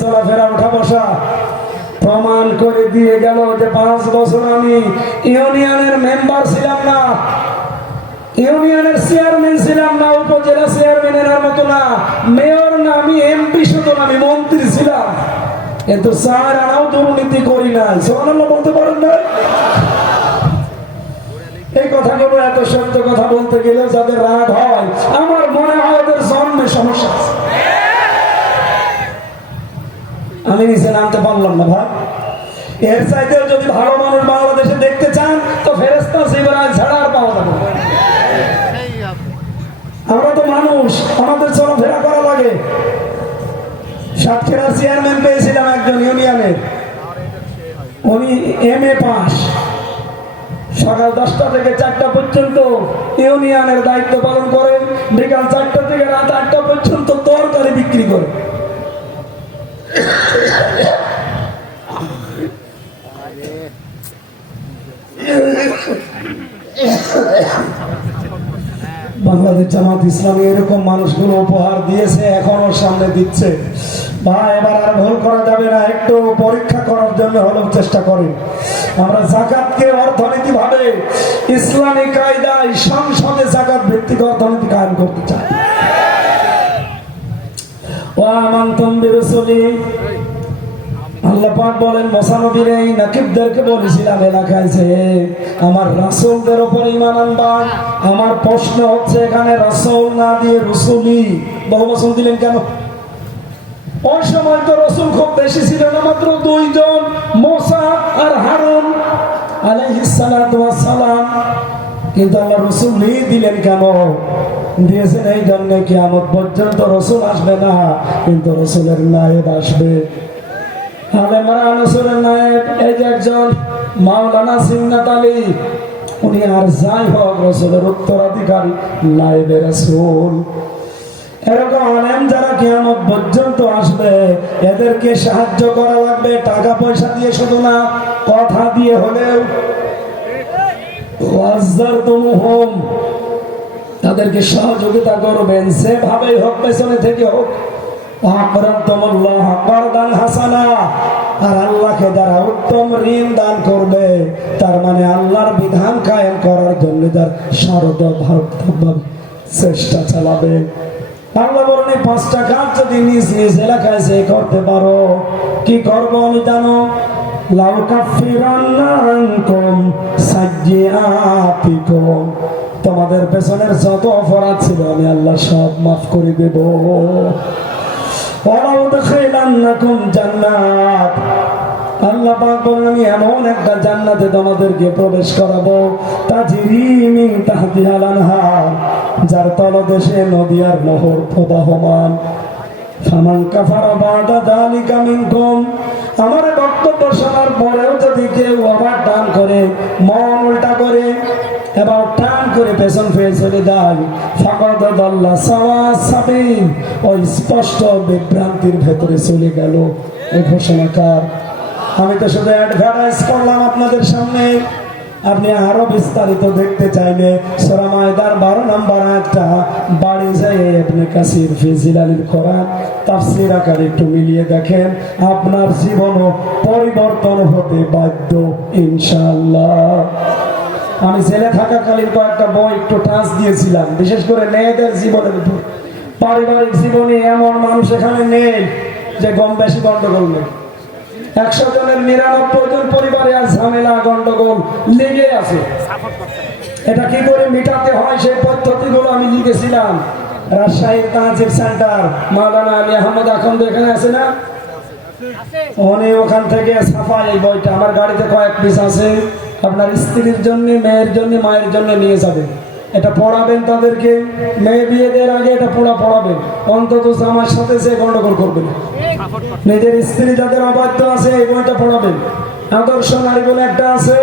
চলাফেরা ওঠা বসা প্রমাণ করে দিয়ে গেল যে 5 বছর আমি ইউনিয়নের মেম্বার ছিলাম না, ইউনিয়নের চেয়ারম্যান ছিলাম না, উপজেলা চেয়ারম্যানের মতো না, মেয়র না, আমি এমপি শুধু আমি মন্ত্রী ছিলাম, কিন্তু 4 আনাও দুর্নীতি করি নাই। সুবহানাল্লাহ বলতে পারেন না? এই কথাগুলো এত সত্য কথা বলতে গেলে যাদের রাগ হয়, আমার মনে হয় ওদের জন্মে সমস্যা আছে। আমি নিচে নামতে পারলাম না ভাই। এর চাইতেও যদি ভালো মানুষ বাংলাদেশে দেখতে চান তো ফেরেশতা জিবরাইল ছাড়া আর পাওয়া যাবে না। আমরা তো মানুষ, আমাদের চলাফেরা করা লাগে। সাতক্ষীরা চেয়ারম্যান পেয়েছিলাম একজন ইউনিয়নের, উনি MA পাস, সকাল 10টা থেকে 4টা পর্যন্ত ইউনিয়নের দায়িত্ব পালন করেন, বিকাল 4টা থেকে রাত 8টা পর্যন্ত তরকারি বিক্রি করে। বাংলাদেশ জামাত ইসলামী এরকম মানুষগুলো উপহার দিয়েছে, এখনো সামনে দিচ্ছে। ভাই এবার আর ভুল করা যাবে না, একটু পরীক্ষা করার জন্য হলেও চেষ্টা করেন। আমরা যাকাতকে অর্থনীতি ভাবে ইসলামী কায়দায় সংসদে যাকাত ভিত্তিক অর্থনীতি কায়েম করতে চাই। ওয়া আমানতুম বিরাসূলি, আল্লাহ পাক বলেন মুসা নবীর এই নাকিবদেরকে বলেছিলাম এলাকায় যে আমার রাসূলদের উপর ঈমান আনবা। আমার প্রশ্ন হচ্ছে এখানে রাসূল না দিয়ে রাসূলি বহু বচন দিলেন কেন? ওই সময় তো রাসূল খুব বেশি ছিল না, মাত্র 2 জন, মুসা আর হারুন আলাইহিস সালাতু ওয়াস সালাম। কিন্তু আল্লাহ রাসূলই দিলেন কেন? দিয়েছেন এই জন্য কিয়ামত পর্যন্ত রাসূল আসবে না, কিন্তু রাসূলের নায়েব আসবে। এই যে একজন মাওলানা সিন্নাত আলী, উনি আর যাই হোক রাসূলের উত্তরাধিকারী, নায়েবে রাসূল। এরকম আলেম যারা কিয়ামত পর্যন্ত আসবে, এদেরকে সাহায্য করা লাগবে, টাকা পয়সা দিয়ে শুধু না, কথা দিয়ে হলেও। ওয়াজ্জারতুমুহুম, তাদেরকে সহযোগিতা করবেন, সেভাবেই হোক, পেছনে থেকে হোক। আর আল্লাহকে যারা উত্তম ঋণ দান করবে, তার মানে আল্লাহর বিধান কায়েম করার জন্য তার সার্বভৌমভাবে চেষ্টা চালাবে। আল্লাহ বলেন 5টা কাজ যদি নিজ নিজ এলাকায় যে করতে পারো, কি করবো আমি জানো? লাউ কাফিরান্না আনকুম সাইয়্যাতিকুম, তোমাদের পেছনের যত অপরাধ ছিল আমি আল্লাহ সব মাফ করে দেব। জান্নাত, আল্লাহ পাক বলেন আমি এমন একটা জান্নাতে তোমাদেরকে প্রবেশ করাবো, তাজরি মিন তাহতিহাল আনহার, যার তলদেশে নদী আর নহর প্রবাহমান। ফামান কাফারা বাদা যালিকা মিনকুম, আমার বক্তব্য শোনার পরেও যদি কেউ আবার টান করে, মন উল্টা করে, এবার টান করে পেছন ফিরে চলে যায়, ফাকাদ দাল্লা সাওয়া সাবিল, ওই স্পষ্ট বিভ্রান্তির ভেতরে চলে গেল। এই ঘোষণাকার আমি তো শুধু অ্যাডভার্টাইজ করলাম আপনাদের সামনে। আপনি আরো বিস্তারিত দেখতে চাইলে সূরা মায়দার 12 নম্বর আয়াতটা বাড়ি যায় ইবনে কাসির ফি জিলালিল কোরআন তাফসীর আকারে একটু মিলিয়ে দেখেন, আপনার জীবনও পরিবর্তন হতে বাধ্য ইনশাআল্লাহ। আমি ছেলে থাকাকালীন কয়েকটা বই একটু টাচ দিয়েছিলাম, বিশেষ করে মেয়েদের জীবনের উপর। পারিবারিক জীবনে এমন মানুষ এখানে নেই যে কম বেশি গন্ডগোল নেই। 100 জনের 99 জন পরিবারে আর ঝামেলা গন্ডগোল লেগে আছে। এটা কি করে মিটাতে হয় সেই পদ্ধতিগুলো আমি লিখেছিলাম। রাজশাহীর তাজিব সেন্টার মাওলানা আলী আহমদ আখন্দ এখানে আছে না, উনি ওখান থেকে ছাপা এই বইটা। আমার গাড়িতে কয়েক পিস আছে, আপনার স্ত্রীর জন্য, মেয়ের জন্য, মায়ের জন্য নিয়ে যাবেন। এটা পড়াবেন তাদেরকে, মেয়ে বিয়ে দেওয়ার আগে এটা পড়াবেন, অন্তত জামার সাথে সে গন্ডগোল করবেন। নিজের স্ত্রী যাদের অবাধ্য আছে এই বইটা পড়াবেন। আদর্শ নারী বলে একটা আছে,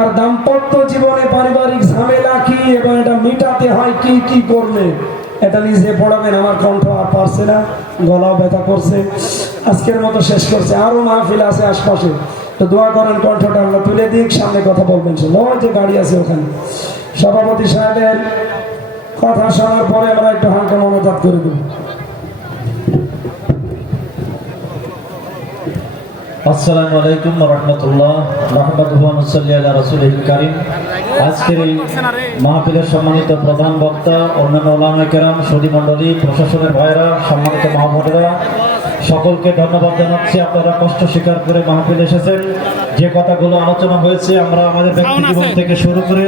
আর দাম্পত্য জীবনে পারিবারিক ঝামেলা কি এবং এটা মিটাতে হয় কি কি করলে, এটা নিজে পড়াবেন। আমার কণ্ঠ আর পারছে না, গলা ব্যথা করছে, আজকের মতো শেষ করছে। আরো মাহফিল আছে আশপাশে, তো দোয়া করেন কণ্ঠটা আল্লাহ তুলে দিক, সামনে কথা বলবেন। যে গাড়ি আছে ওখানে সভাপতি সাহেবের কথা শোনার পরে আমরা একটু হালকা মনোজাত করে দেব। আসসালামু আলাইকুম ওয়া রাহমাতুল্লাহ। নাহমাদুহু ওয়া নুসাল্লি আলা রাসূলিল কারীম। আজকের এই মাহফিলের সম্মানিত প্রধান বক্তা, অন্যান্য ওলামায়ে কেরাম, সুধী মণ্ডলী, প্রশাসনের ভাইরা, সম্মানিত মা বোনেরা, সকলকে ধন্যবাদ জানাচ্ছি। আপনারা কষ্ট স্বীকার করে মাহফিলে এসেছেন। যে কথাগুলো আলোচনা হয়েছে আমরা আমাদের ব্যক্তি জীবন থেকে শুরু করে